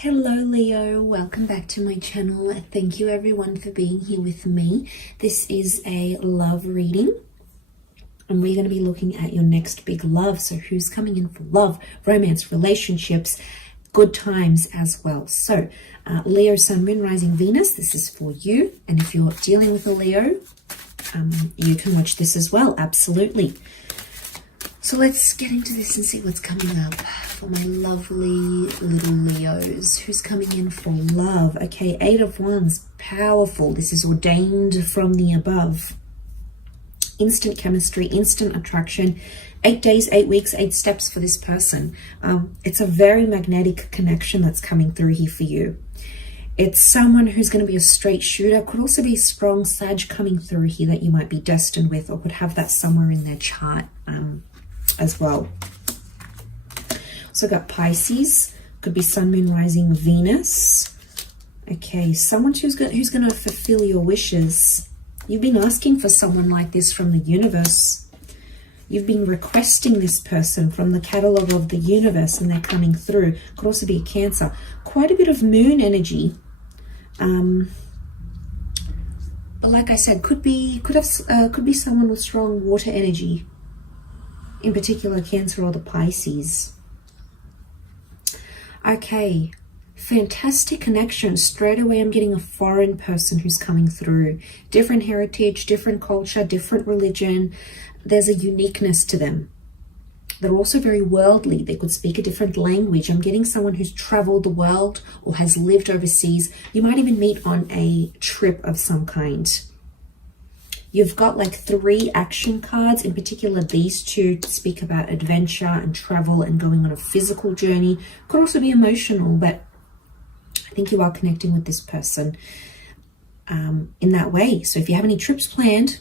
Hello Leo, welcome back to my channel. Thank you everyone for being here with me. This is a love reading and we're going to be looking at your next big love. So who's coming in for love, romance, relationships, good times as well. So Leo, Sun, Moon, Rising, Venus, this is for you. And if you're dealing with a Leo, you can watch this as well, absolutely. So let's get into this and see what's coming up for my lovely little Leos. Who's coming in for love? Okay, Eight of Wands, powerful. This is ordained from the above. Instant chemistry, instant attraction. 8 days, 8 weeks, 8 steps for this person. It's a very magnetic connection that's coming through here for you. It's someone who's going to be a straight shooter. Could also be a strong Sag coming through here that you might be destined with, or could have that somewhere in their chart as well. So got Pisces, could be Sun, Moon, Rising, Venus. Okay, someone who's going to fulfill your wishes. You've been asking for someone like this from the universe. You've been requesting this person from the catalog of the universe, and they're coming through. Could also be a Cancer. Quite a bit of moon energy. But like I said, could be someone with strong water energy. In particular, Cancer or the Pisces. Okay, fantastic connection. Straight away, I'm getting a foreign person who's coming through. Different heritage, different culture, different religion. There's a uniqueness to them. They're also very worldly. They could speak a different language. I'm getting someone who's traveled the world or has lived overseas. You might even meet on a trip of some kind. You've got like 3 action cards, in particular these two speak about adventure and travel and going on a physical journey. Could also be emotional, but I think you are connecting with this person in that way. So if you have any trips planned,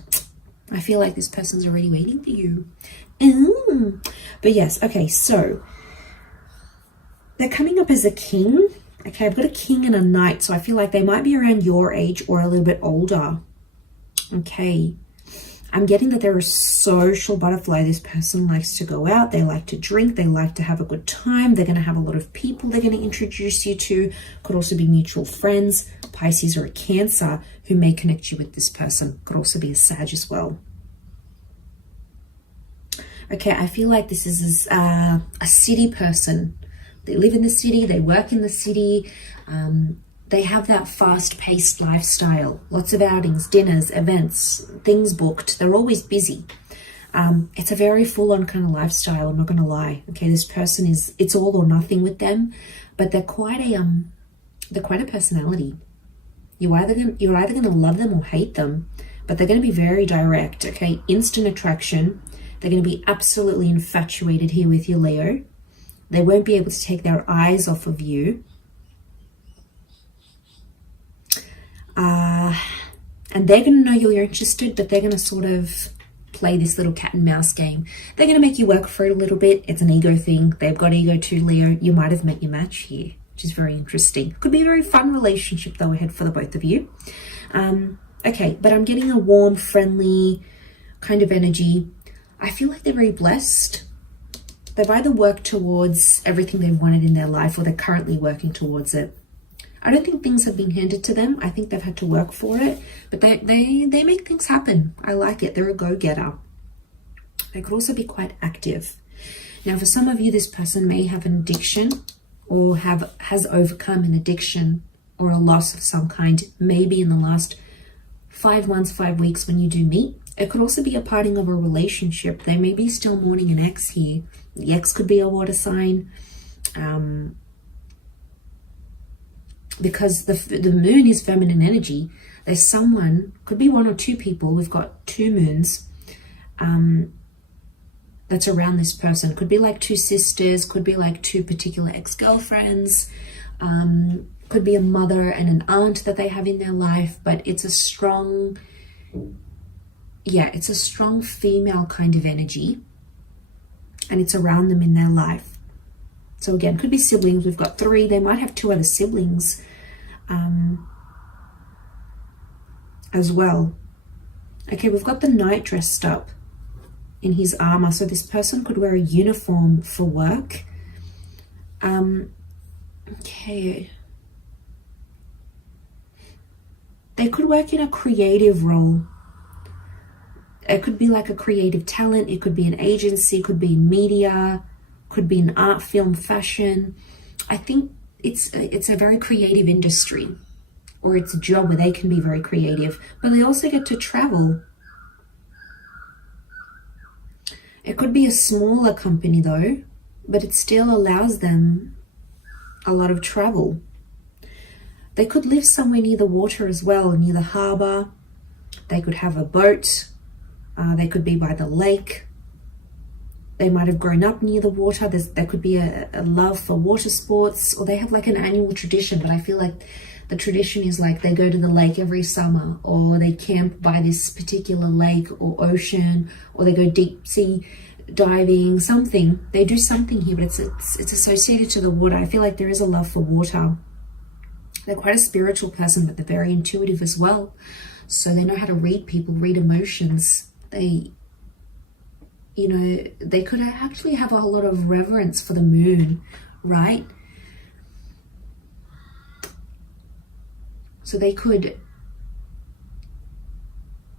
I feel like this person's already waiting for you. But yes, okay, so they're coming up as a king. Okay, I've got a king and a knight, so I feel like they might be around your age or a little bit older. Okay, I'm getting that they're a social butterfly. This person likes to go out, they like to drink, they like to have a good time. They're going to have a lot of people they're going to introduce you to. Could also be mutual friends. Pisces or a Cancer who may connect you with this person. Could also be a Sag as well. Okay, I feel like this is a city person. They live in the city, they work in the city. They have that fast-paced lifestyle. Lots of outings, dinners, events, things booked. They're always busy. It's a very full-on kind of lifestyle, I'm not going to lie. Okay, this person it's all or nothing with them, but they're quite a personality. You're either going to love them or hate them, but they're going to be very direct. Okay, instant attraction. They're going to be absolutely infatuated here with you, Leo. They won't be able to take their eyes off of you. And they're going to know you're interested, but they're going to sort of play this little cat and mouse game. They're going to make you work for it a little bit. It's an ego thing. They've got ego too, Leo. You might have met your match here, which is very interesting. Could be a very fun relationship though ahead for the both of you. Okay, but I'm getting a warm, friendly kind of energy. I feel like they're very blessed. They've either worked towards everything they've wanted in their life, or they're currently working towards it. I don't think things have been handed to them. I think they've had to work for it, but they make things happen. I like it. They're a go-getter. They could also be quite active. Now, for some of you, this person may have an addiction or has overcome an addiction or a loss of some kind, maybe in the last 5 months, 5 weeks when you do meet. It could also be a parting of a relationship. They may be still mourning an ex here. The ex could be a water sign. Because the moon is feminine energy, there's someone, could be 1 or 2 people, we've got 2 moons, that's around this person. Could be like 2 sisters, could be like 2 particular ex-girlfriends, could be a mother and an aunt that they have in their life, but it's a strong, it's a strong female kind of energy, and it's around them in their life. So again, could be siblings. We've got 3. They might have 2 other siblings as well. Okay, we've got the knight dressed up in his armor. So this person could wear a uniform for work. Okay. They could work in a creative role. It could be like a creative talent. It could be an agency, could be in media, could be in art, film, fashion. I think it's a very creative industry, or it's a job where they can be very creative, but they also get to travel. It could be a smaller company though, but it still allows them a lot of travel. They could live somewhere near the water as well, near the harbor. They could have a boat. They could be by the lake. They might have grown up near the water. There could be a love for water sports, or they have like an annual tradition, but I feel like the tradition is like they go to the lake every summer, or they camp by this particular lake or ocean, or they go deep sea diving, something. They do something here, but it's associated to the water. I feel like there is a love for water. They're quite a spiritual person, but they're very intuitive as well. So they know how to read people, read emotions. They could actually have a lot of reverence for the moon, right? So they could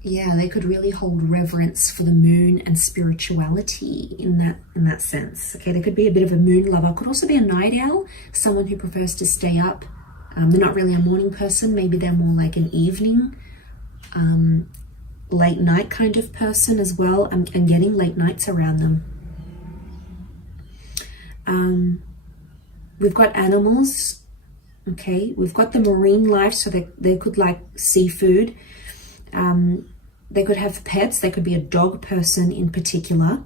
really hold reverence for the moon and spirituality in that sense. Okay, they could be a bit of a moon lover. Could also be a night owl, someone who prefers to stay up. They're not really a morning person. Maybe they're more like an evening, late night kind of person as well. And getting late nights around them. We've got animals. Okay, we've got the marine life, so they could like seafood. They could have pets. They could be a dog person in particular.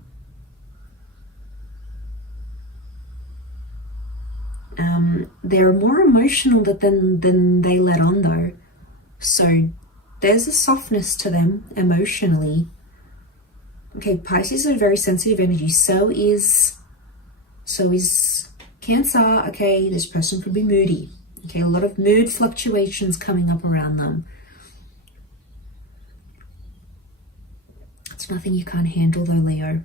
They're more emotional than they let on though. So there's a softness to them emotionally. Okay, Pisces are very sensitive energy. So is Cancer. Okay, this person could be moody. Okay, a lot of mood fluctuations coming up around them. It's nothing you can't handle though, Leo.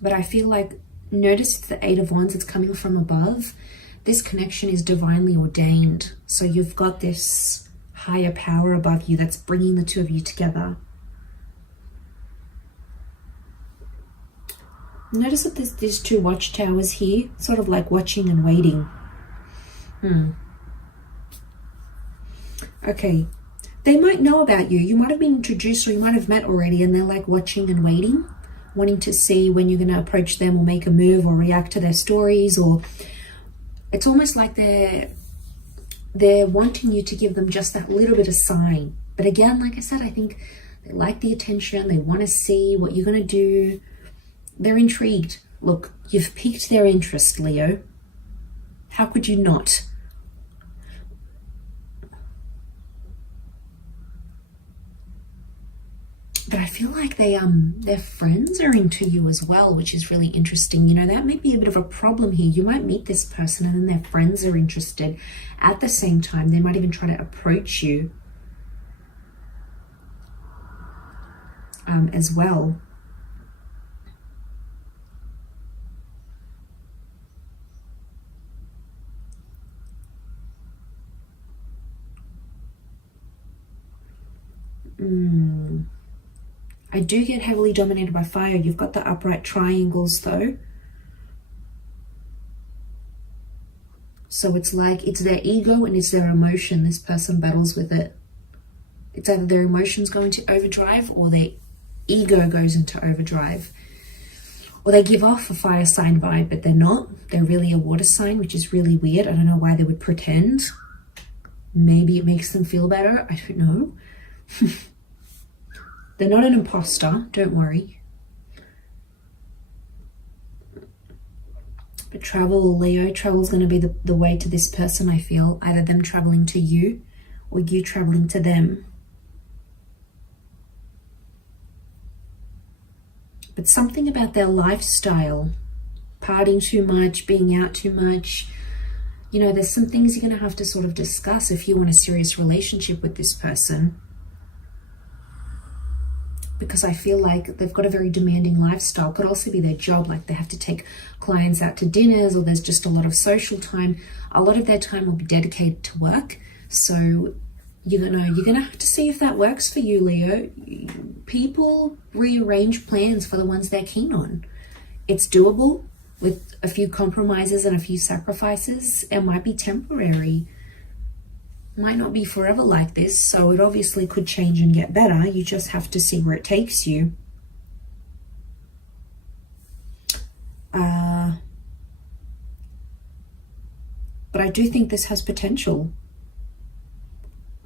But I feel like, notice the Eight of Wands, it's coming from above. This connection is divinely ordained. So you've got this higher power above you that's bringing the two of you together. Notice that there's two watchtowers here, sort of like watching and waiting. Okay, they might know about you. You might have been introduced, or you might have met already, and they're like watching and waiting, wanting to see when you're going to approach them or make a move or react to their stories. Or it's almost like they're wanting you to give them just that little bit of sign. But again, like I said, I think they like the attention. They want to see what you're going to do. They're intrigued. Look, you've piqued their interest, Leo. How could you not? But I feel like their friends are into you as well, which is really interesting. You know, that may be a bit of a problem here. You might meet this person and then their friends are interested at the same time. They might even try to approach you as well. I do get heavily dominated by fire. You've got the upright triangles though. So it's like it's their ego and it's their emotion. This person battles with it. It's either their emotions go into overdrive or their ego goes into overdrive. Or they give off a fire sign vibe, but they're not. They're really a water sign, which is really weird. I don't know why they would pretend. Maybe it makes them feel better. I don't know. They're not an imposter, don't worry. But travel, Leo, travel is going to be the way to this person, I feel. Either them traveling to you or you traveling to them. But something about their lifestyle, partying too much, being out too much, you know, there's some things you're going to have to sort of discuss if you want a serious relationship with this person. because I feel like they've got a very demanding lifestyle. Could also be their job, like they have to take clients out to dinners, or there's just a lot of social time. A lot of their time will be dedicated to work. So you're gonna have to see if that works for you, Leo. People rearrange plans for the ones they're keen on. It's doable with a few compromises and a few sacrifices. It might be temporary. Might not be forever like this, so it obviously could change and get better. You just have to see where it takes you. But I do think this has potential.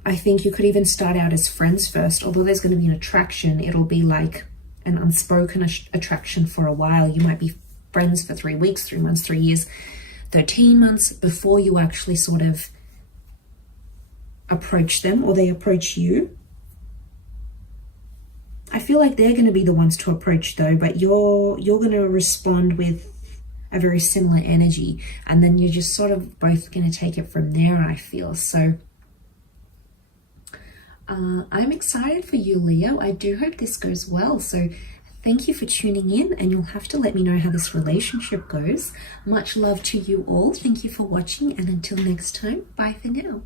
I think you could even start out as friends first. Although there's going to be an attraction, it'll be like an unspoken attraction for a while. You might be friends for 3 weeks, 3 months, 3 years, 13 months before you actually sort of approach them, or they approach you. I feel like they're going to be the ones to approach though, but you're going to respond with a very similar energy, and then you're just sort of both going to take it from there, I feel. So I'm excited for you, Leo. I do hope this goes well. So thank you for tuning in, and you'll have to let me know how this relationship goes. Much love to you all. Thank you for watching, and until next time, bye for now.